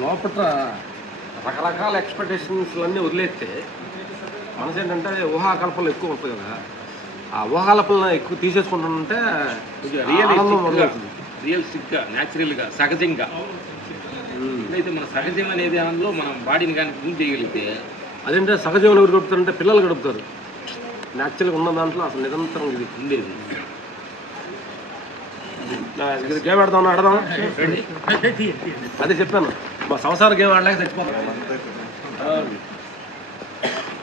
లోపల రకరకాల ఎక్స్పెక్టేషన్స్లన్నీ వదిలేస్తే మనసు ఏంటంటే ఊహాకల్పనలు ఎక్కువ ఉంటుంది కదా, ఆ ఊహాకల్పనలు ఎక్కువ తీసేసుకుంటుంటే రియలిస్టిక్గా న్యాచురల్గా సహజంగా అయితే మన సహజం అనేది దానిలో మనం బాడీని కానీ ప్రూవ్ చేయగలిగితే అదేంటే సహజంలో ఎవరు గడుపుతారంటే పిల్లలు గడుపుతారు. న్యాచురల్గా ఉన్న దాంట్లో అసలు నిరంతరం ఇది ఉండేది. గేమ్ ఆడదాం ఆడదాం అదే చెప్పాను, మా సంసారం గేమ్ ఆడలేక చచ్చిపోతాం.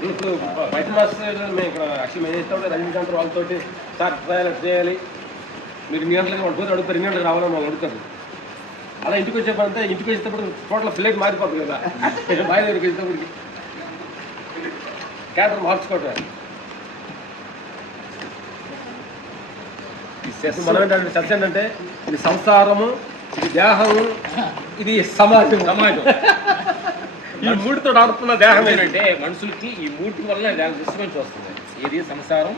ఇప్పుడు బయట మాస్టర్ మేము ఇక్కడ యాక్చువల్ మేము చేస్తాం రజనీకాంత్ వాళ్ళతో సార్ చేయాలి మీరు 2 గంటలకి వాళ్ళు పోతే అడుగుతారు, 2 గంటలకు రావాలని వాళ్ళు అడుగుతారు. అలా ఇంటికి వచ్చేటప్పుడు ఇంటికి వచ్చేటప్పుడు టోటల్ ఫ్లైట్ మారిపోతుంది కదా, బాయ్ దగ్గరికి వచ్చేటప్పటికి క్యారెక్టర్ మార్చుకోవటం. మనం ఏంటంటే చర్చ ఏంటంటే ఇది సంసారము, ఇది దేహము, ఇది సమాజం. ఈ మూడితో ఆడుతున్న దేహం ఏంటంటే మనుషులకి ఈ మూటి వల్ల డిస్టర్బెన్స్ వస్తుంది. ఇది సంసారం,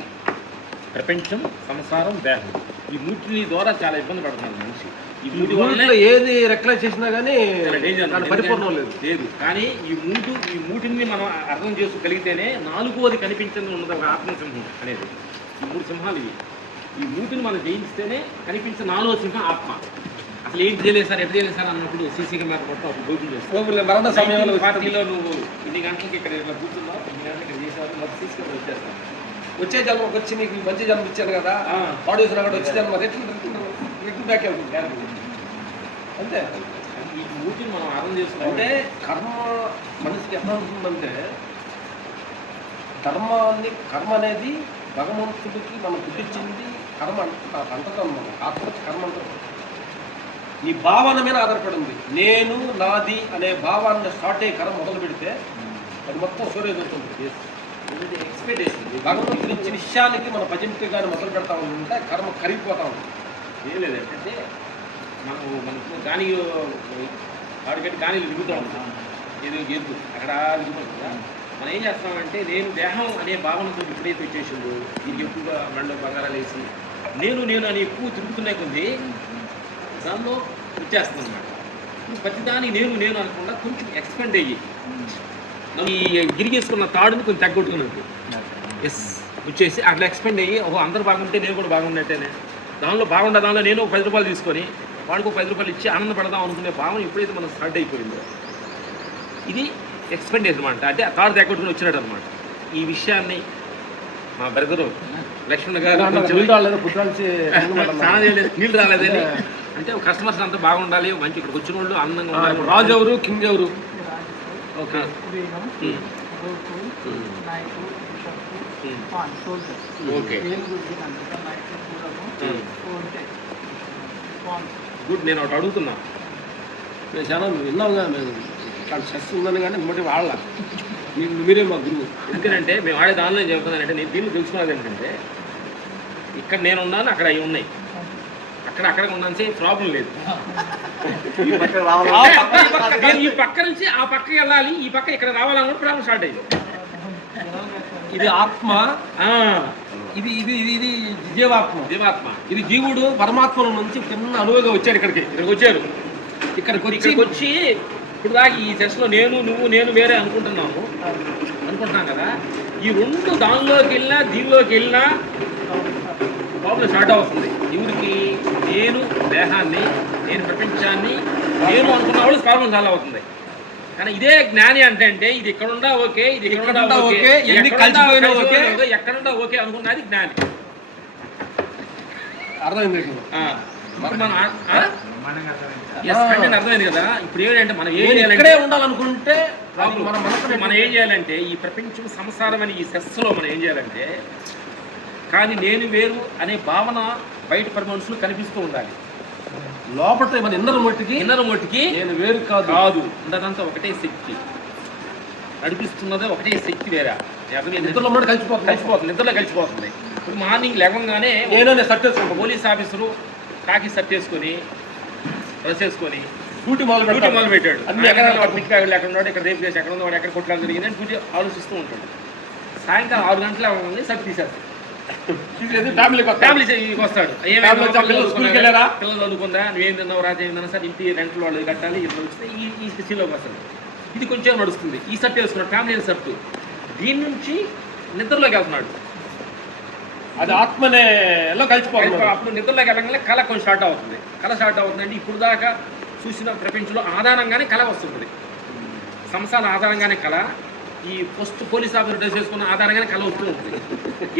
ప్రపంచం, సంసారం, దేహం. ఈ మూటిని ద్వారా చాలా ఇబ్బంది పడుతున్నారు మనిషి. ఈ మూటి వల్ల ఏది రెక్లైజ్ చేసినా కానీ పరిపూర్ణం లేదు. కానీ ఈ మూటిని మనం అర్థం చేసుకోగలిగితేనే 4వది కనిపించింది ఉన్నది ఒక ఆత్మసింహం అనేది. ఈ 3 సింహాలు ఇవి. ఈ మూటిని మనం జయించితేనే కనిపించే 4వ సింహం ఆత్మ. అసలు ఏం చేయలేదు సార్, ఎట్లా చేయలేదు సార్ అన్నప్పుడు సీసీ కెమెరా మొత్తం అప్పుడు గోపులు చేస్తాను. మరణ సమయంలో పార్టీలో నువ్వు ఇన్ని గంటలకి ఇక్కడ ఇట్లా కూర్చున్నావు, ఇన్ని గంటలకి ఇక్కడ చేసావు, మొత్తం సీసీ కెమెరా వచ్చేస్తాను. వచ్చే జన్మకు వచ్చి నీకు మంచి జన్మ ఇచ్చాను కదా, పాడు చేసిన అక్కడ వచ్చే జన్మ రిటర్న్ బ్యాక్ వెళ్తుంది అంతే. ఈ మూటిని మనం అర్థం చేసుకుంటే కర్మ మనిషికి ఎట్లా ఉంటుందంటే కర్మ అనేది భగవంతుడికి మనం పుట్టించింది కర్మ అంటతాం. మనం ఆత్మకి కర్మ అంటాం. నీ భావన మీద ఆధారపడింది. నేను నాది అనే భావాన్ని స్టార్ట్ అయ్యి కర్మ మొదలు పెడితే అది మొత్తం స్టోరేజ్ అవుతుంది. ఎక్స్పెక్టేషన్ భగవంతుడి ఇచ్చిన విషయానికి మనం భజింపు కానీ మొదలు పెడతా ఉంటే కర్మ కరిగిపోతా ఉంటుంది. ఏం లేదంటే మనకు కానీ వాడికట్టి కానీ దిగుతూ ఉంటాం, ఏదో గెలుతు అక్కడ దిగుతుంది కదా. మనం ఏం చేస్తామంటే నేను దేహం అనే భావనతో ఎప్పుడైతే వచ్చేసిందో దీనికి ఎక్కువగా మెడలో బంగారాలు వేసి నేను అని ఎక్కువ తిరుగుతున్నాయి కొద్ది దానిలో వచ్చేస్తుంది అన్నమాట. ప్రతిదాని నేను అనకుండా కొంచెం ఎక్స్పెండ్ అయ్యి ఈ గిరిగేసుకున్న తాడుని కొంచెం తగ్గొట్టుకున్నట్టు వచ్చేసి అట్లా ఎక్స్పెండ్ అయ్యి అందరూ బాగుంటే నేను కూడా బాగున్నట్టేనే, దానిలో దానిలో నేను ఒక 10 రూపాయలు తీసుకొని వాడికి ఒక 10 రూపాయలు ఇచ్చి ఆనందపడదాం అనుకునే భావన ఎప్పుడైతే మనం స్టార్ట్ అయిపోయిందో ఇది ఎక్స్పెండేషన్ అనమాట. అంటే ఆ తాడు తగ్గొట్టుకుని వచ్చినట్టు అనమాట. ఈ విషయాన్ని మా బ్రదరు లక్ష్మణ్ గారు నీళ్ళు రాలేదని అంటే కస్టమర్స్ అంతా బాగుండాలి, మంచి ఇక్కడికి వచ్చిన వాళ్ళు ఆనందంగా ఉండాలి. రాజు ఎవరు, కింగ్ ఎవరు? Okay okay good. నేను ఒకటి అడుగుతున్నా, మేము చాలా విన్నాంగా, మేము చాలా స్ట్రెస్ ఉందని కానీ ఇంకోటి వాళ్ళ మీరే మా గురువు. ఎందుకంటే మేము ఆడే దానిలో చెబుతున్నానంటే నేను దీన్ని తెలుసుకున్నది ఏంటంటే ఇక్కడ నేను ఉన్నాను, అక్కడ అవి ఉన్నాయి, అక్కడ ఉన్నాను ప్రాబ్లం లేదు. ఈ పక్క నుంచి ఆ పక్కకి వెళ్ళాలి, ఈ పక్క ఇక్కడ రావాలన్నప్పుడు ప్రాబ్లం స్టార్ట్ అయ్యింది. ఇది ఆత్మ, ఇది ఇది ఇది ఇది జీవాత్మ. ఇది జీవుడు పరమాత్మ నుంచి చిన్న అనువుగా వచ్చారు. ఇక్కడికి వచ్చారు. ఇక్కడికి వచ్చి ఇప్పుడు దాకా ఈ సెస్లో నేను వేరే అనుకుంటున్నాం కదా. ఈ 2 దానిలోకి వెళ్ళినా దీనిలోకి వెళ్ళినా ప్రాబ్లం స్టార్ట్ అవుతుంది. ఎవరికి? నేను దేహాన్ని, నేను ప్రపంచాన్ని నేను అనుకున్న వాళ్ళు ప్రాబ్లం చాలా అవుతుంది. కానీ ఇదే జ్ఞాని అంటే ఇది ఎక్కడుండా ఓకే, ఇది ఎక్కడుండా ఓకే, ఎక్కడుండా ఓకే అనుకున్నది జ్ఞాని. అర్థమైంది అర్థమైంది కదా. ఇప్పుడు ఏంటంటే మనం ఏం ఉండాలనుకుంటే మనం ఏం చేయాలంటే ఈ ప్రపంచం సంసారం అని ఈ సెస్లో మనం ఏం చేయాలంటే కానీ నేను వేరు అనే భావన బయట మనుషులు కనిపిస్తూ ఉండాలి. లోపల మన ఇన్నర మట్టికి నేను వేరు కాదు ఉన్నదంతా ఒకటే శక్తి నడిపిస్తున్నదే ఒకటే శక్తి. వేరే నిద్రలో కలిసిపోతుంది, నిద్రలో కలిసిపోతుంది. ఇప్పుడు మార్నింగ్ లేవగానే షర్ట్ వేసుకుంటాం, పోలీస్ ఆఫీసరు కాకి షర్ట్ వేసుకొని డ్రెస్ వేసుకొని డ్యూటీ మొదలు పెట్టాడు. ఎక్కడ ఉన్నాడు, ఇక్కడ రేపు చేసి ఎక్కడ ఉన్నాడు, ఎక్కడ కొట్లాడు జరిగింది అని ఆలోచిస్తూ ఉంటాడు. సాయంకాలం 6 గంటల షర్ట్ తీసేస్తాడు. ఫ్యామిలీకి వస్తాడు. స్కూల్కి వెళ్ళారా, పిల్లలు చదువుకుందా, నువ్వేం తిన్నావు రాజు ఏం తిన్నా సార్, ఇంటి రెంట్లు వాళ్ళు కట్టాలి, ఇట్లా వస్తే ఈ సీన్లోకి వస్తాడు. ఇది కొంచెం నడుస్తుంది. ఈ షర్ట్ వేసుకున్నాడు, ఫ్యామిలీ షర్టు. దీని నుంచి నిద్రలోకి వెళ్తున్నాడు. అది ఆత్మనేలో కలిసిపోతుంది. అప్పుడు నిద్రలోకి వెళ్ళగానే కళ కొంచెం స్టార్ట్ అవుతుంది. కళ స్టార్ట్ అవుతుందంటే ఇప్పుడు దాకా చూసిన ప్రపంచంలో ఆధారంగానే కళ వస్తుంది. సంసార ఆధారంగానే కళ, ఈ ఫస్ట్ పోలీస్ ఆఫీసర్ డ్రెస్ చేసుకున్న ఆధారంగానే కళ వస్తూ ఉంటుంది.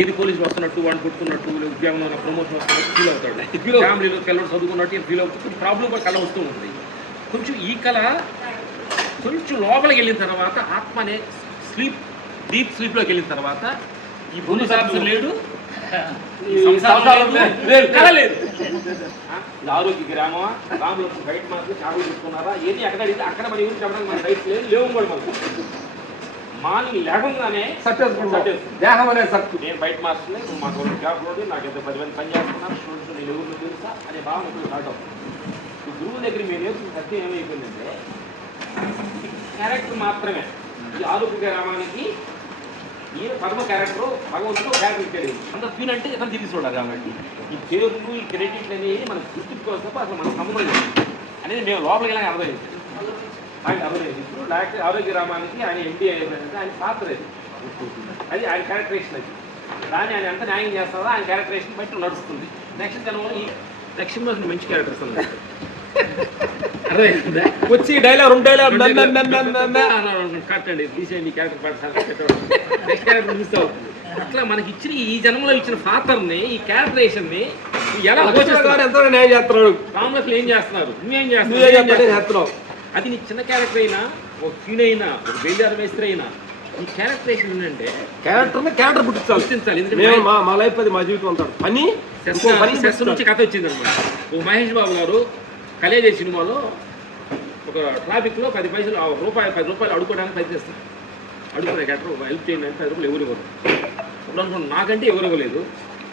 ఏది పోలీసులు వస్తున్నట్టు, వాడిని కొట్టుకున్నట్టు, ఉద్యోగంలో ప్రమోషన్ వస్తున్నట్టు ఫీల్ అవుతాడు. ఫ్యామిలీలో పిల్లలు చదువుకున్నట్టు ఫీల్ అవుతుంది. ప్రాబ్లం కూడా కళ వస్తూ ఉంటుంది. కొంచెం ఈ కళ కొంచెం లోపలికి వెళ్ళిన తర్వాత ఆత్మ అనే డీప్ స్లీప్లోకి వెళ్ళిన తర్వాత ఈ పోలీస్ ఆఫీసర్ లేడు, కళ లేదు. ఆరోగ్య గ్రామమా, రాములు బయట మాత్రం చాకులు తీసుకున్నారా, ఏది అక్కడ అక్కడ మన ఊరికి చెప్పడానికి మన రైట్స్ లేదు, లేవు కూడా మనకు. మార్నింగ్ లేకుండానే దేహం అనే సత్తు, నేను బయట మాస్టర్ని, మాకు జాబ్ రోడ్డు, నాకు ఎంత 10 మంది పని చేస్తున్నారు, స్టూడెంట్స్ నేను ఎవరిని తెలుసా అనే భావన ఇప్పుడు స్టార్ట్ అవుతుంది. ఈ గురువు దగ్గర మీరు నేర్చుకున్న సత్యం ఏమైపోయిందంటే క్యారెక్టర్ మాత్రమే. ఈ ఆరోగ్య గ్రామానికి ఈ పరమ క్యారెక్టర్ భగవంతుడు క్యారెక్టర్ ఇచ్చాడు. అంత ఫీల్ అంటే ఇతను తిరిగి చూడాలి. కాబట్టి ఈ పేర్లు, ఈ క్రెడిట్లు అనేవి మనకు గుర్తుకోసం అసలు మన సంబంధం లేదు అనేది మేము లోపలికి వెళ్ళి అర్థమైంది. ఆయన అర్థమైంది. ఇప్పుడు డాక్టర్ ఆరోగ్య గ్రామానికి ఆయన ఎంపీ అయిపోయిందంటే ఆయన పాత్ర అది ఆయన క్యారెక్టరేషన్. అది దాన్ని ఆయన ఎంత న్యాయం చేస్తారో ఆయన క్యారెక్టరేషన్ బట్టి నడుస్తుంది. నెక్స్ట్ జనంలో ఈ దక్షిణ మంచి క్యారెక్టర్స్ ఉన్నాయి. అర్థమైందా? వచ్చి డైలాగ్ 2 డైలాగ్ కట్టండి, తీసేయండి క్యారెక్టర్ పాట, నెక్స్ట్ క్యారెక్టర్ మిస్ అవుతుంది. అట్లా మనకి ఇచ్చిన ఈ జన్మలో ఇచ్చిన పాత్రని, ఈ క్యారెక్టరేషన్ ని ఎలా ఎంతో న్యాయం చేస్తున్నాడు. రామలక్ష్మి ఏం చేస్తున్నారు, నువ్వేం చేస్తున్నావు, అది నీ చిన్న క్యారెక్టర్ అయినా, ఒక సీన్ అయినా, ఒక బేల్దార మేస్త్రి అయినా, ఈ క్యారెక్టరేషన్ ఏంటంటే క్యారెక్టర్ గుర్తించాలి. మా లైఫ్ అది, మా జీవితం అంటారు పని. సెస్ నుంచి కథ వచ్చింది అనమాట. ఓ మహేష్ బాబు గారు కలేజే సినిమాలో ఒక ట్రాఫిక్లో 10 పైసలు, ₹10 అడుకోవడానికి ప్రయత్నిస్తారు. అడుగుతున్న క్యారెక్టర్ హెల్ప్ చేయండి అంటే 10 రూపాయలు ఎవరు ఇవ్వరు. అప్పుడు అనుకున్నాను నాకంటే ఎవరు ఇవ్వలేదు.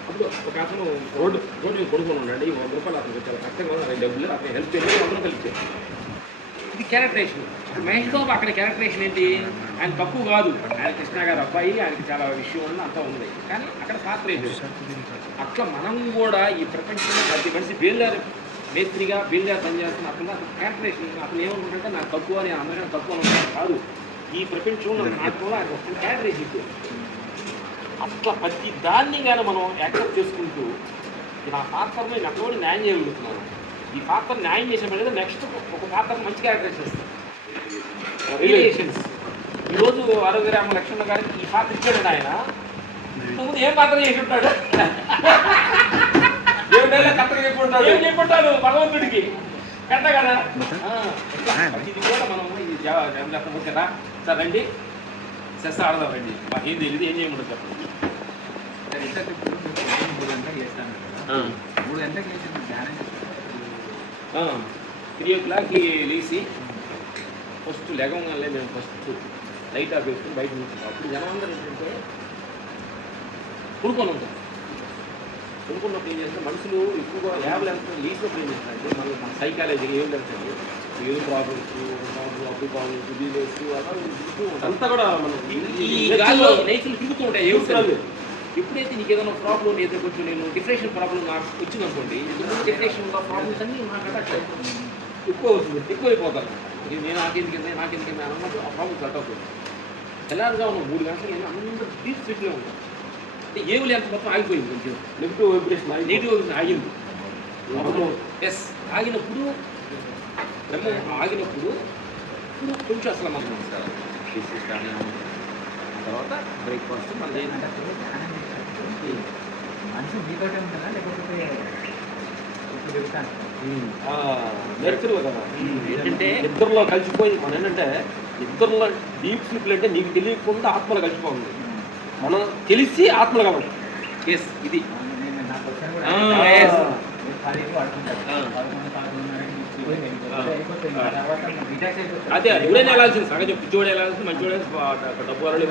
అప్పుడు ఒక అతను రోడ్డు మీద కొనుక్కొని ఉన్నాడు. ఈ ₹100 అతనికి చాలా కష్టంగా ఉంది, డబ్బులు అతను హెల్ప్ చేయండి, ₹100 ఇచ్చారు. ఇది క్యారెక్టరేషన్. మహేష్ బాబు అక్కడ క్యారెక్టరేషన్ ఏంటి, ఆయన తక్కువ కాదు, ఆయన కృష్ణ గారు అబ్బాయి, ఆయనకి చాలా విషయం ఉంది, అంతా ఉంది. కానీ అక్కడ పాత్ర ఏంటి, అట్లా మనం కూడా ఈ ప్రపంచంలో ప్రతి మనిషి బేల్దారి మేస్త్రిగా బేల్దారి పనిచేస్తున్న అట్లా క్యారెక్టరేషన్. అతను ఏమనుకుంటే నాకు తక్కువ, నేను అందరికీ తక్కువ అనుకుంటాను కాదు. ఈ ప్రపంచంలో నాటకంలో ఆయన వస్తున్న క్యారెక్టరేషన్. అట్లా ప్రతి దాన్ని కానీ మనం యాక్సెప్ట్ చేసుకుంటూ నా పాత్రను నేను అక్కడ కూడా న్యాయం చేయగలుగుతున్నాను. ఈ పాత్ర న్యాయం చేసిన నెక్స్ట్ ఒక పాత్ర మంచి క్యారెక్టరేషన్ ఇస్తాను. రిలేషన్స్ ఈరోజు ఆరోగ్య రామ లక్ష్మణ గారికి ఈ పాత్ర ఇచ్చాడు. ఆయన ముందు ఏం పాత్ర చేసి ఉంటాడు, ఏం చెప్పుంటాడు భగవంతుడికి, కరెక్ట కదా. ఇది కూడా మనం ఇది ఓకేనా సార్, రండి సెస్ ఆడదాం రండి, మాకేం తెలియదు, ఏం చేయమంటారు చెప్పండి. 3 o'clock లేచి ఫస్ట్ లెగంగానే మేము ఫస్ట్ లైట్ ఆఫ్ వేసుకుని బయట నుంచి అప్పుడు జనం అందరూ ఏంటంటే కొనుక్కొని ఉంటాం. కొనుక్కున్నప్పుడు ఏం చేస్తే మనుషులు ఎక్కువగా ల్యాబ్లు ఎంత లీసినప్పుడు ఏం చేస్తారంటే మన సైకాలజీ ఏం తెలుసండి, ఏం ప్రాబ్లమ్స్, అప్పు ప్రాబ్లమ్స్, బిజినెస్ అంతా కూడా మనం ఈ గాల్లో నైట్లు తిరుగుతూ ఉంటాయి. ఏమి ఎప్పుడైతే నీకు ఏదైనా ప్రాబ్లం, ఏదైతే కొంచెం నేను డిప్రెషన్ ప్రాబ్లం నాకు వచ్చిందనుకోండి, డిప్రెషన్ ఉన్న ప్రాబ్లమ్స్ అన్నీ నాకు అటాక్ ఎక్కువ అవుతుంది, ఎక్కువైపోతాను. నేను నాకెందుకు అన్నప్పుడు ఆ ప్రాబ్లమ్స్ అటాక్ అవుతుంది. తెల్లారుగా ఉన్న 3 గంటలు నేను అందరూ డీప్ స్లీప్లో ఉంటాను. అంటే ఏవులు ఎంత మొత్తం ఆగిపోయింది, కొంచెం నెగిటివ్ వైబ్రేషన్ ఆగింది. ఎస్ ఆగినప్పుడు బ్రహ్మం ఆగినప్పుడు కొంచెం అసలు మనం తర్వాత బ్రేక్ఫాస్ట్ మళ్ళీ నేర్చురు కదా. ఏంటంటే ఇద్దరిలో కలిసిపోయి మనం ఏంటంటే ఇద్దరిలో డీప్ స్లీప్లు అంటే నీకు తెలియకుండా ఆత్మలు కలిసిపోతుంది, మనం తెలిసి ఆత్మలు కావాలి. ఎస్ ఇది అదే ఎవరైనా వెళ్ళాల్సింది, సగం పిచ్చోడు వెళ్ళాల్సింది, మంచివాడు డబ్బు వాళ్ళు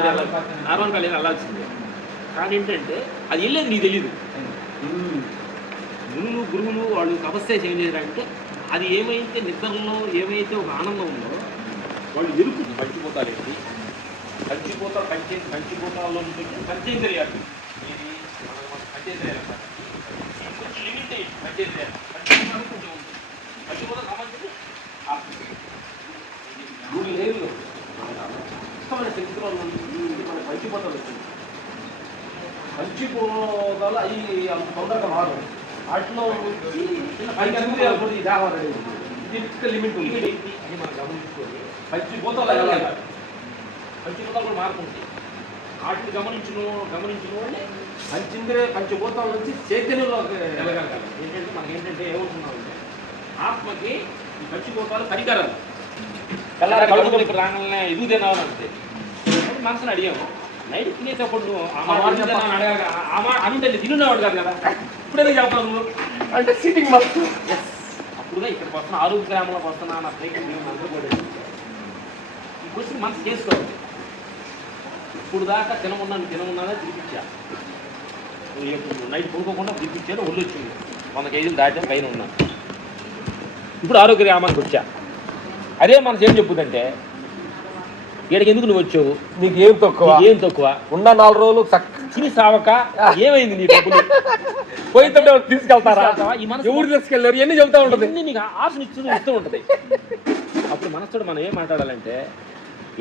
నార్మల్ కాలేదు వెళ్ళాల్సిందే. కానీ ఏంటంటే అది వెళ్ళేది నీకు తెలియదు. గురువులు వాళ్ళు తపస్సే ఏం చేశారంటే అది ఏమైతే నిద్రలో ఏమైతే ఒక ఆనందం ఉందో వాళ్ళు ఎరుపు పంచిపోతారు. ఏంటి పంచిపోతాలో పంచేంద్రియాలు ఇది కొంచెం లిమిట్ పట్టేది కొంచెం పచ్చి కూడా సంబంధించి మూడు లేయర్లు ఇష్టమైన శక్తిలో మన పంచిపోతాలు వచ్చింది. పంచిపోతాలు అవి అంత తొందరగా మారు వాటిలో దేవాలయం దీనికి లిమిట్ ఉంది. అని మనం గమనించుకొని పంచిపోతాలు వెళ్ళాలి. పంచిపోతాలు కూడా మారుకుంటాయి. వాటిని గమనించిన వాళ్ళే పంచభూతాల నుంచి చైతన్యంలో వెళ్ళగలగాలి. ఏంటంటే మనకి ఏంటంటే ఏమవుతున్నామంటే ఆత్మకి ఈ పంచిపోతాలు పరికరాలు కడుపులు ఇక్కడ రాగానే ఎదుగు తినాలంటే మనసుని అడిగాము. నైట్ తినేటప్పుడు నువ్వు అనుంటే తినున్నావాడు కాదు కదా, ఇప్పుడే చెప్తావు నువ్వు అంటే సీటింగ్ మస్తు. అప్పుడుగా ఇక్కడికి వస్తున్నా 6 గ్రాములకు వస్తున్నా నా స్నేహితులు అందరూ ఈ క్వశ్చన్ మనసు చేసుకోవాలి. ఇప్పుడు దాకా తినమున్నానే తినిపించా, నైట్ పడుకోకుండా తినిపించాను, ఒళ్ళు వచ్చింది 100 కేజీలు దాటా పైన ఉన్నాను. ఇప్పుడు 6 గ్రామానికి వచ్చా. అదే మనసు ఏం చెప్పుదంటే ఇక్కడికి ఎందుకు నువ్వు వచ్చావు, నీకు ఏం తక్కువ ఉన్న 4 రోజులు తిని సావక ఏమైంది నీ డబ్బులు పోయితే తీసుకెళ్తారా, ఈ మనసు ఎవరు తీసుకెళ్ళారు ఎన్ని చెబుతా ఉంటుంది. నీకు ఆశను ఇస్తూ ఉంటుంది. అప్పుడు మనసుతో మనం ఏం మాట్లాడాలంటే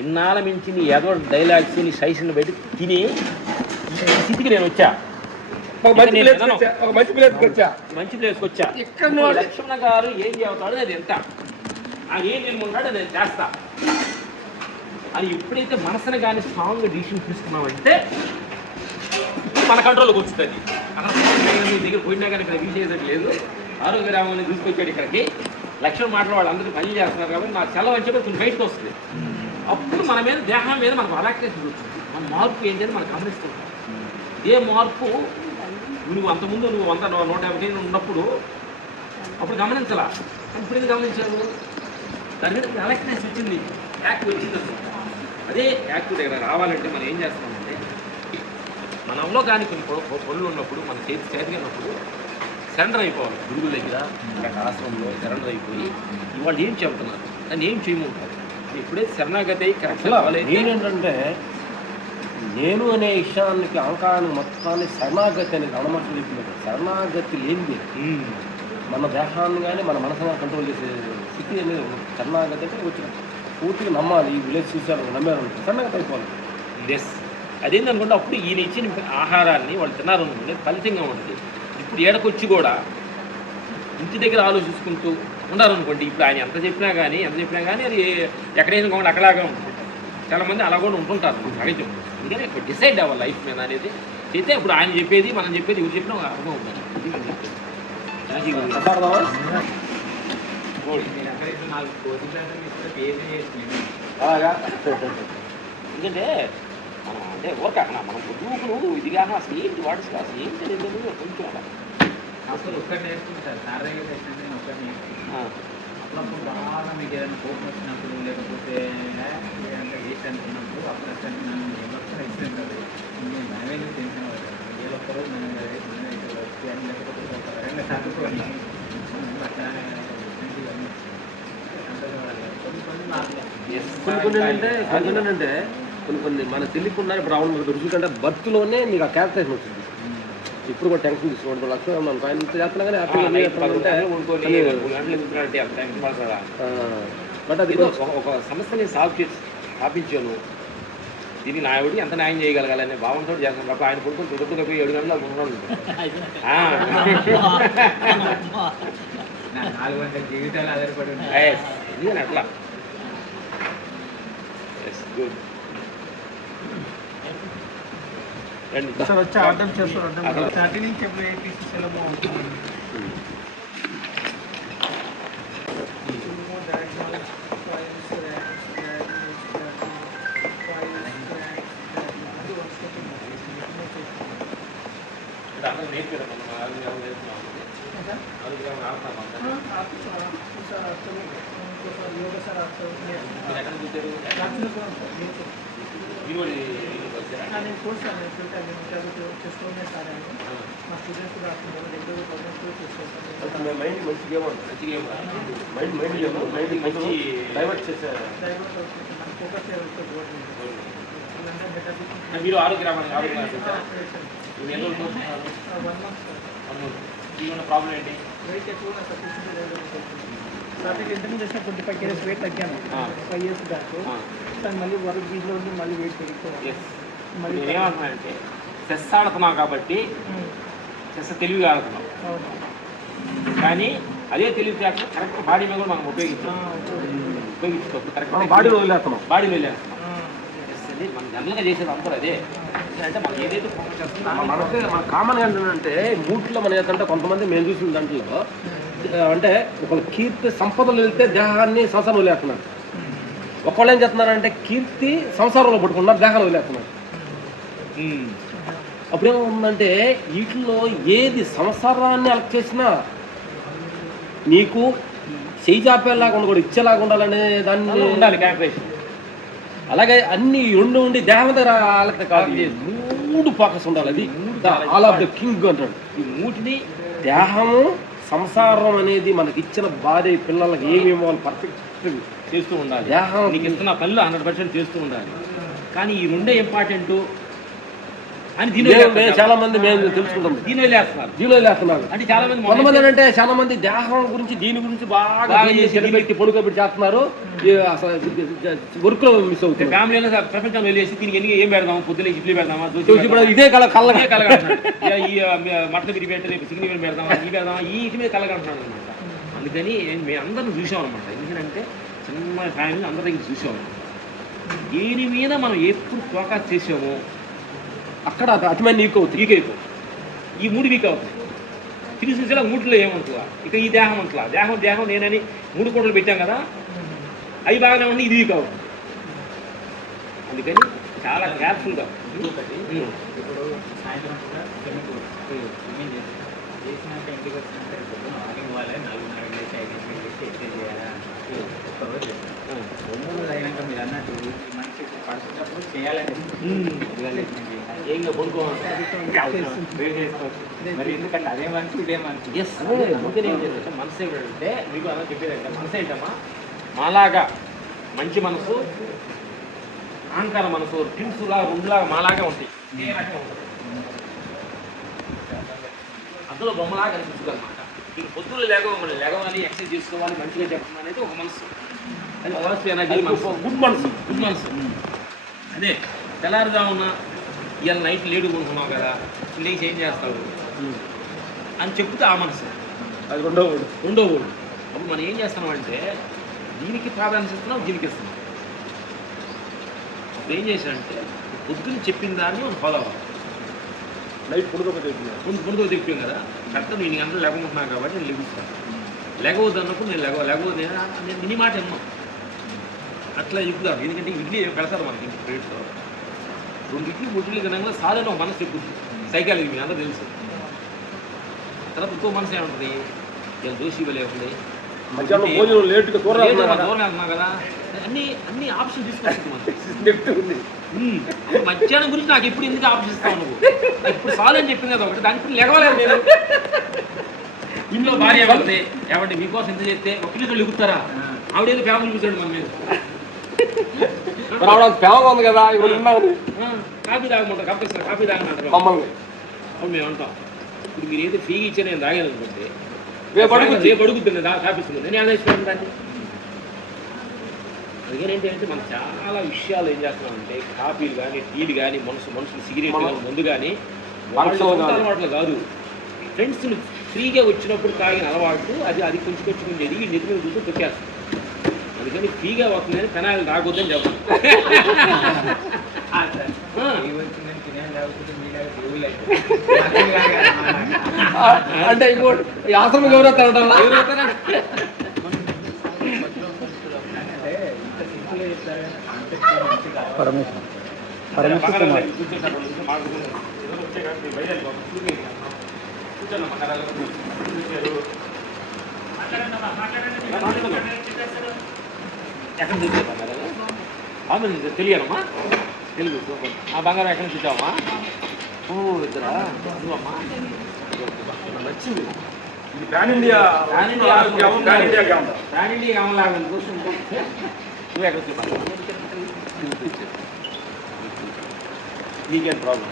ఇన్నాళ్ళ మించి నీ ఏదో డైలాగ్స్ నీ సైజుని బయట తిని ఈ స్థితికి నేను వచ్చా. మంచి ప్లేస్కి వచ్చా. లక్ష్మణ గారు ఏం చెబుతాడు అది ఎంత, ఆయన ఏం చేయమంటాడు నేను చేస్తా అని ఎప్పుడైతే మనసును కానీ స్ట్రాంగ్ డిసిషన్ తీసుకున్నామంటే మన కంట్రోల్కి వస్తుంది. అక్కడ మీ దగ్గర పోయినా కానీ ఇక్కడ వీసేసేది లేదు. ఆరోగ్య రామాన్ని తీసుకొచ్చాడు ఇక్కడికి. లక్ష్మణ మాటలు వాళ్ళు అందరూ పని చేస్తున్నారు కాబట్టి నాకు సెలవు అని చెప్పి కొంచెం బయటకు వస్తుంది. అప్పుడు మన మీద దేహం మీద మనకు రిలాక్సేషన్ వస్తుంది. మన మార్పు ఏంటి అని మనం గమనిస్తుంటాం. ఏ మార్పు నువ్వు అంతకుముందు 100-150 ఉన్నప్పుడు అప్పుడు గమనించాలా, ఇప్పుడు ఏది గమనించావు దాని మీద రిలాక్స్నెస్ వచ్చింది, యాక్టివ్ వచ్చింది. అదే యాక్టివ్ దగ్గర రావాలంటే మనం ఏం చేస్తామంటే మనంలో కానీ కొన్ని పనులు ఉన్నప్పుడు మన చేతిగా ఉన్నప్పుడు సరెండర్ అయిపోవాలి. గురువుల దగ్గర అక్కడ ఆశ్రమంలో సరెండర్ అయిపోయి ఇవాళ ఏం చెబుతున్నారు దాన్ని ఏం చేయమంటారు. ఎప్పుడైతే శరణాగతి కరెక్ట్ ఏంటంటే నేను అనే విషయానికి అహంకారానికి మొత్తాన్ని శరణాగతి అని గణమట్లు చెప్పినట్టు శరణాగతి లేనిది మన దేహాన్ని కానీ మన మనసుని కంట్రోల్ చేసే స్థితి అనేది శరణాగతి అంటే వచ్చిన పూర్తిగా నమ్మాలి. ఈ విలేజ్ చూశారు నమ్మారు శరణాగతి అయిపోవాలి. ఎస్ అదేంటనుకుంటే అప్పుడు ఈయన ఇచ్చిన ఆహారాన్ని వాళ్ళు తిన్నారనుకుంటే ఫలితంగా ఉంటుంది. ఇప్పుడు ఏడకొచ్చి కూడా ఇంటి దగ్గర ఆలోచించుకుంటూ ఉండాలనుకోండి. ఇప్పుడు ఆయన ఎంత చెప్పినా కానీ అది ఎక్కడైనా కావాలి అక్కడలాగా ఉంటుంది. చాలామంది అలా కూడా ఉంటుంటారు సహజం. అందుకని ఇప్పుడు డిసైడ్ అవ్వాలి లైఫ్ మీద అనేది అయితే ఇప్పుడు ఆయన చెప్పేది మనం చెప్పేది ఇవి చెప్పినా అర్థం అవుతుంది. అలాగా ఎందుకంటే మనం అంటే ఊరక మనం పొద్దుకులు ఇది కానీ అసలు ఏంటి వాడు అసలు ఏంటి తెలియదు కొంచెం అసలు ఒక్కటి నేర్చుకుంటారు సార్ దగ్గర తెచ్చినట్టు నేను ఒక్కటి నేర్చుకుంటాను. అప్పుడప్పుడు బాగా మీకు ఏదైనా కోపం వచ్చినప్పుడు లేకపోతే అంటే వేస్ట్ అనుకున్నప్పుడు అప్పుడు అక్కడ నన్ను ఎవరికైనా ఇస్తుంటారు. నేను మనమే తెలిసిన ఏ ఒక్కరు మనం వచ్చి అని లేకపోతే ఒక వరంగా చదువుకొని అట్లా కొన్ని మన తెలియకుండా ఇప్పుడు రావడం దొరుకుతుంటే బర్త్లోనే నీకు ఆ క్యారెక్టరేషన్ వచ్చింది. ఇప్పుడు కూడా టెన్షన్ తీసుకోవడం లక్ష్యం పైన చేస్తున్నా కానీ బట్ అది ఒక సమస్యని స్థాపించాను. దీన్ని నాయకుడి ఎంత న్యాయం చేయగలగాలనే భావంతో చేస్తాను తప్ప ఆయన కొడుకుని చుట్టుగా పోయి 7 గంటలు ఉన్నాను. 400 జీవితాలు ఆధారపడి ఉంటాయి. ఎందుకని అట్లా గుడ్ వచ్చి అర్థం చేస్తారు. 30 నుంచి ఎప్పుడు ఏపీసీలో బాగుంటుంది. నేను కోర్స్ చేసుకునే సార్ మా స్టూడెంట్స్ కూడా రెగ్యులర్ ప్రోగ్రామ్స్ చేసుకుంటాను. మైండ్ మంచిగా మైండ్ డైవర్ట్ చేసే ఫోకస్ అంటే మెటాఫిజిక్స్ మీరు ఆరోగ్యరామానికి ఆరోగ్యం మీరు ఎన్ని రోజులు చూస్తున్నారు 1 month ఇవన్న ప్రాబ్లం ఏంటి? వెయిట్ ఎక్కువ స్టార్టింగ్ ఇంటర్వ్యూ చేసిన 25 kgs వెయిట్ తగ్గాను 5 years బ్యాక్. కానీ మళ్ళీ వర్క్ బీజ్లో ఉండి మళ్ళీ వెయిట్ పెరిగిపోవాలి. మళ్ళీ నేనేమంటున్నానంటే చెస్ ఆడుతున్నాం కాబట్టి చెస్ తెలివిగా ఆడుతున్నాం, కానీ అదే తెలివితేటలు కరెక్ట్ బాడీ మీద కూడా మనం ఉపయోగించుకోవచ్చు. కరెక్ట్ బాడీలో వదిలేస్తున్నాం. బాడీలో వెళ్ళేస్తున్నాం. మనం జనరల్గా చేసేది అందరూ అదే. అంటే మనం ఏదైతే ఫోకస్ చేస్తున్నామో మనకి మన కామన్ ఏంటంటే మూట్లో మన ఏంటంటే కొంతమంది మేము చూసిన దాంట్లో అంటే ఒక కీర్తి సంపదలు వెళ్తే దేహాన్ని సంసారం వదిలేస్తున్నారు. ఒకళ్ళు ఏం చేస్తున్నారంటే కీర్తి సంసారంలో పట్టుకున్నారు, దేహాలు వదిలేస్తున్నారు. అప్పుడేముందంటే వీటిలో ఏది సంసారాన్ని అలక్ చేసినా నీకు చేయి చాపేలాగా ఉండకూడదు, ఇచ్చేలాగా ఉండాలనే దాన్ని ఉండాలి క్యాల్కులేషన్. అలాగే అన్ని ఉండి దేహం దగ్గర వాళ్ళకి కాదు, 3 ఫోకస్ ఉండాలి. అది ఆల్ ఆఫ్ ద కింగ్ అంటాడు. ఈ మూటిని దేహము సంసారం అనేది మనకి ఇచ్చిన భార్య పిల్లలకి ఏమి ఇవ్వాలి పర్ఫెక్ట్ చేస్తూ ఉండాలి. దేహం నీకు ఇస్తున్న పనులు 100% చేస్తూ ఉండాలి. కానీ ఈ రెండే ఇంపార్టెంట్ అని చాలా మంది మేము తెలుసుకుంటాం, దీని వెళ్ళేస్తున్నారు. దీనిలో లేస్తున్నారు. అంటే చాలా మంది కొంతమంది అంటే చాలా మంది దేహం గురించి దీని గురించి బాగా పెట్టి పొడుకోబెట్టి చేస్తున్నారు, వర్క్ లో మిస్ అవుతుంది. ఫ్యామిలీలో ప్రపంచం వెళ్ళేసి దీనికి ఎన్ని ఏం పెడదాం, పొద్దున ఇడ్లీ పెడదామా, ఇప్పుడు ఇదే కళ్ళ ఈ మటన్ బిర్యానీ పెడితే రేపు చికెన్ బిర్యానీ పెడదామా, ఈ పెడదామా, ఈ ఇంటి మీద కలగంటున్నాడు అనమాట. అందుకని మేము అందరం చూసాం అనమాట. ఎందుకంటే చిన్న ఫ్యామిలీ అందరి దగ్గర చూసాం. దీని మీద మనం ఎప్పుడు ఫోకస్ చేసామో అక్కడ అతిమైన వీక్ అవుతుంది. ఈ 3 వీక్ అవుతుంది. తిరిగి మూటిలో ఏమంటున్నా ఇక ఈ దేహం అంటున్నా దేహం నేనని 3 కోట్లు పెట్టాం కదా, అవి బాగానే ఉండి ఇది వీక్ అవుతుంది. అందుకని చాలా కేర్ఫుల్గా ఇప్పుడు సాయంత్రం కూడా చేసినాక ఇంటికి వచ్చినాక మార్నింగ్ వాళ్ళే 4:30 లేచి 5 లేచి ఎక్సైజ్ చేయాలా ఒక్కరోజు అయినాక మీరు అన్నట్టు మనిషి పడుతున్నప్పుడు చేయాలని ఏం పడుకోవాలి. మరి ఎందుకంటే అదే మనిషి ఇదే మనిషి. మనసు ఏంటంటే మీకు అలా చెప్పేదంటే మనసు ఏంటమ్మా, మాలాగా మంచి మనసు, అహంకార మనసు, టిమ్స్లాగా ఉండలాగా మాలాగా ఉంటాయి. అందులో బొమ్మలాగా అనిపిస్తుంది అనమాట. మీకు పొద్దులు లేగవాలి, ఎక్సర్సైజ్ చేసుకోవాలి, మంచిగా చెప్పడం అనేది ఒక మనసు. అది పాజిటివ్ ఎనర్జీ, గుడ్ మనసు. అదే తెల్లారుజామున ఇవాళ నైట్ లేడు కొనుక్కున్నావు కదా, లేచి ఏం చేస్తావు అని చెప్తే ఆ మనసు. అది రెండో ఊడు. అప్పుడు మనం ఏం చేస్తున్నామంటే దీనికి ప్రాధాన్యత ఇస్తున్నాం, దీనికి ఇస్తున్నాం. అప్పుడు ఏం చేశానంటే పొద్దున్న చెప్పిన దాన్ని మనం ఫాలో అవ్వాలి. నైట్ పొడుకో చెప్పాం కదా, కరెక్ట్ నేను గంటలు లేకుంటున్నాను కాబట్టి నేను లెగుస్తాను. లేకపోద్దు అన్నప్పుడు నేను లేకపోతే నేను ఇన్ని మాట విన్నాం. అట్లా చెప్తాను. ఎందుకంటే ఇడ్లీ పెడతారు మనకి ప్లేట్తో. 2 ఇడ్లీ 3 ఇడ్లీ కన్నా సాధారణ ఒక మనసు చెప్పుద్ది. సైకాలజీ మీ అందరూ తెలుసు. తర్వాత ఇంకో మనసు ఏముంటుంది, ఇలా దోషి ఇవ్వలే ఉంది, లేట్గా దూరం వెళ్తున్నాం కదా, అన్ని ఆప్షన్ తీసుకొస్తుంది. మధ్యాహ్నం గురించి నాకు ఎప్పుడు ఎందుకు ఆప్షన్ ఇస్తావు నువ్వు, ఇప్పుడు సాల్వ్ అని చెప్పింది కదా ఒకటి, దానికి లెగవలేదు నేను. ఇంట్లో భార్య వెళ్తే ఏమంటే మీకోసం ఎంత చెప్తే ఒక కిలో ఎగుతారా, ఆవిడేదో ఫ్యామిలీ చూసాడు మన మీద. ఉంది కదా కాఫీ తాగమంటారు, కాఫీ తాగమంటారు మమ్మల్ని. అప్పుడు మేము అంటాం, ఇప్పుడు మీరు ఏదో ఫ్రీగా ఇచ్చా నేను తాగాను అనుకుంటే రేపు అడుగుతుంది తాపిస్తుంది, నేను ఎలా ఇస్తున్నాను దాన్ని. అందుకని ఏంటంటే మనం చాలా విషయాలు ఏం చేస్తున్నామంటే కాఫీలు కానీ, టీలు కానీ, మనుషులు సిగరెట్ కానీ, మందు కానీ అలవాట్లు కాదు. ఫ్రెండ్స్ని ఫ్రీగా వచ్చినప్పుడు తాగిన అలవాటు అది కొంచెం ఎదిగి నెత్తి మీద కూర్చొని తొక్కేస్తాం. అందుకని ఫ్రీగా వస్తుందని పెనాయిలు తాగొద్దని చెప్తాను. అంటే ఇంకోటి ఆశ్రమం ఎవరైతే ఎక్కడ చూసారు తెలియనమ్మా, తెలుగు సూపర్. ఆ బంగారం ఎక్కడ చూసావమ్మా? ఓ ఇద్దరా నువ్వమ్మా, నచ్చింది. ఇది ప్యాన్ ఇండియా కామలాగా చూస్తుంటే నువ్వు ఎక్కడ చూసావు? నీకేం ప్రాబ్లం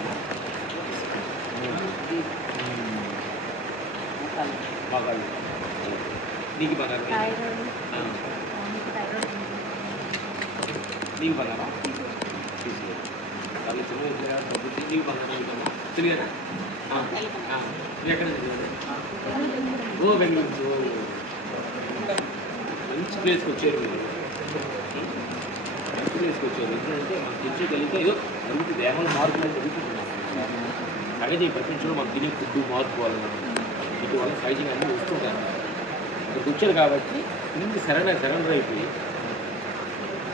మగాళ్ళు నీకు బంగారం నీకు బంగారం వాళ్ళు చిన్న నీకు బంగారం తెలియదా ఎక్కడ ఓ బెంగళూరు మంచి ప్లేస్కి వచ్చారు మీరు మంచి ప్లేస్కి వచ్చారు ఎందుకంటే మనకు తెచ్చగలిగితే ఏదో జరుగుతుంది దేహాలు మార్పులు జరుగుతున్నాం సహజ ఈ ప్రపంచంలో మనం తినే ఫుడ్ మార్చుకోవాలి మనం ఇటువల్ల సహజంగా అన్నీ వస్తుంటారు ఇక్కడికి వచ్చారు కాబట్టి ఇంటి సరెండర్ అయిపోయి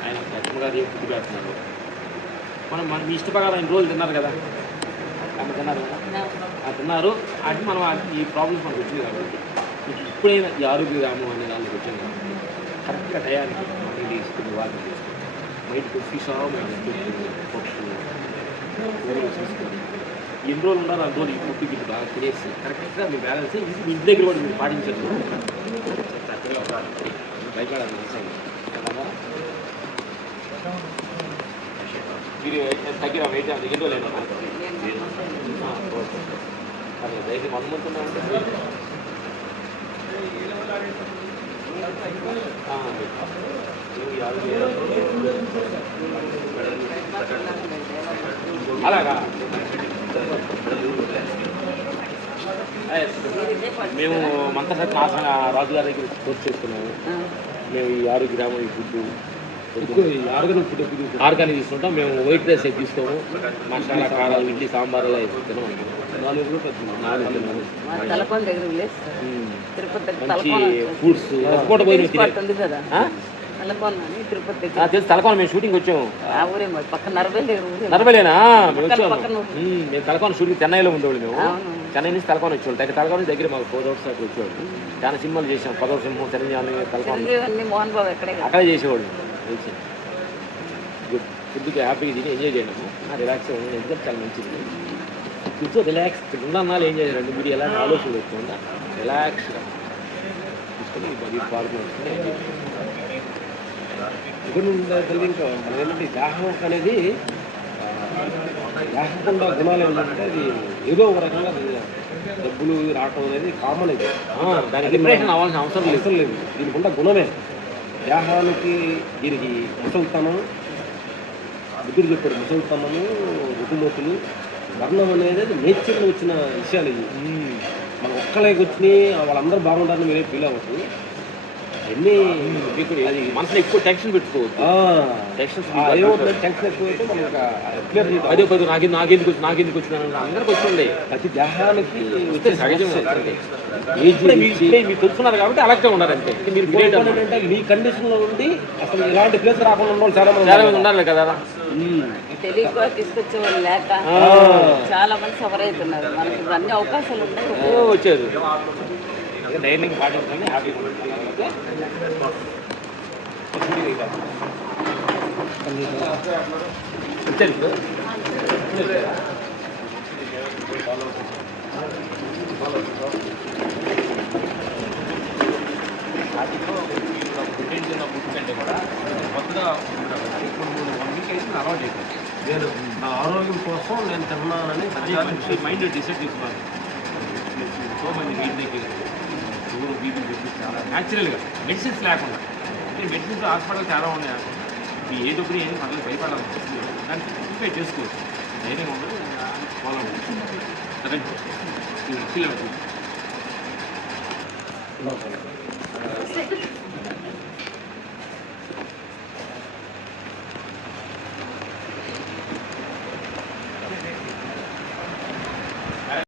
ఆయన లక్ష్మగారు ఏం ఫుడ్ పెడుతున్నారు మనం మీ ఇష్టప్రకారం ఆయన రోజులు తిన్నారు కదా ఆమె తిన్నారు కదా తిన్నారు అది మనం ఈ ప్రాబ్లమ్స్ మనకు వచ్చింది కాబట్టి ఇప్పుడైనా ఈ ఆరోగ్య గ్రామం అనే దానికి వచ్చాం కాబట్టి కరెక్ట్గా టయానికి మనీ తీసుకుని వాళ్ళని తీసుకుని బయటకు ఫిష్ పప్పు తీసుకొని ఎన్ని రోజులు ఉన్నారు అన్ని రోజులు ఈ ఫుడ్ గిట్టు బాగా తినేసి కరెక్ట్గా మీ బ్యాలెన్స్ ఇది మీ ఇంటి దగ్గర కూడా మీరు పాటించరు చక్కగా భయపడాలి మీరు తగ్గిన వెయిట్ ఎన్ని రోజులు అయినా దయచేసి 1 month ఉన్నామంటే అలాగా మేము మంత్రశక్తి ఆసన రాజుగారి దగ్గర కోర్స్ చేసుకున్నాము మేము ఈ 6 గ్రాముల ఈ ఫుడ్ ఎక్కువ ఆర్గానిక్ తీసుకుంటాం మేము వైట్ రైస్ తీసుకోము మసాలా కారాలు ఇడ్లీ సాంబార్లు అయితే తినము 4 మంచి ఫుడ్స్ పూట పోయి తెలుసు తలకోన మేము షూటింగ్ వచ్చాము నరబలేనా మేము వచ్చాము మేము తలకోన షూటింగ్ చెన్నైలో ఉండేవాళ్ళు మేము చెన్నై నుంచి తలకోన వచ్చేవాళ్ళు దగ్గర తలకోన నుంచి దగ్గర మాకు 4 hours దాకా వచ్చేవాళ్ళు చాలా సినిమాలు చేసాం 10 సింహం చిరంజీవి తలకోన అక్కడే చేసేవాళ్ళు గుడ్ ఫుడ్కి హ్యాపీగా తిని ఎంజాయ్ చేయడము రిలాక్స్గా ఉండడం ఎందుకంటే చాలా మంచిది కూర్చో రిలాక్స్ ఇక్కడ ఉన్నాళ్ళు ఏం చేయాలండి మీరు ఎలాంటి ఆలోచన పెట్టుకుండా రిలాక్స్గా తీసుకొని బడి పార్కు వస్తుంది ఎంజాయ్ ఇక్కడ తెలియదు ఇంకా ఏంటంటే దాహం అనేది దాహకుండా గుణాలు ఏంటంటే అది ఏదో ఒక రకంగా డబ్బులు రావటం అనేది కామన్ ఇది దానికి డిప్రెషన్ అవ్వాల్సిన అవసరం లేదు దీనికి ఉన్న గుణమే దేహానికి దీనికి ముసల్తనం బుద్ధుడు చెప్పాడు ముసల్తనము రుకుమతులు వర్ణం అనేది నేచర్లో వచ్చిన విషయాలు ఇవి మనం ఒక్కలేకి వచ్చినాయి వాళ్ళందరూ బాగుంటారని మీరే ఫీల్ అవ్వద్దు అన్నీ అది మనసులో ఎక్కువ టెన్షన్ పెట్టుకోవద్దు టెన్షన్ ఎక్కువైతే మనకు అదే పది నాకెందుకు వచ్చినాను అందరికి వచ్చిండే ప్రతి దేహానికి వస్తే సహజం మీరు తెలుసుకున్నారు కాబట్టి అలాగే ఉన్నారంటే మీరు ఏంటంటే మీ కండిషన్లో ఉండి అసలు ఇలాంటి ప్లేస్ రాకుండా ఉన్న వాళ్ళు చాలా మంది ఉన్నారు కదా తెలియక తీసుకొచ్చే వాళ్ళు లేక చాలా మంది సఫర్ అవుతున్నారు మనకి ఇవన్నీ అవకాశాలు ఉన్నాయి వచ్చారు ధైర్యం పాటించండి హ్యాపీగా కంటే కూడా కొత్తగా ఇప్పుడు 1 week అయితే అలవాటు అయిపోయింది నేను నా ఆరోగ్యం కోసం నేను తిన్నానని మైండ్ డిసైడ్ చేసుకోవాలి సో మంది వీటి దగ్గర షుగర్ బీపీ చెప్పి చాలా న్యాచురల్గా మెడిసిన్స్ లేకుండా అంటే మెడిసిన్స్ హాస్పిటల్ చాలా ఉన్నాయి ఈ ఏదో ఒకటి ఏం పర్లేదు భయపడాలి దాన్ని ప్రిపేర్ చేసుకోవచ్చు ధైర్యంగా ఉండదు ఫాలో అవ్వచ్చు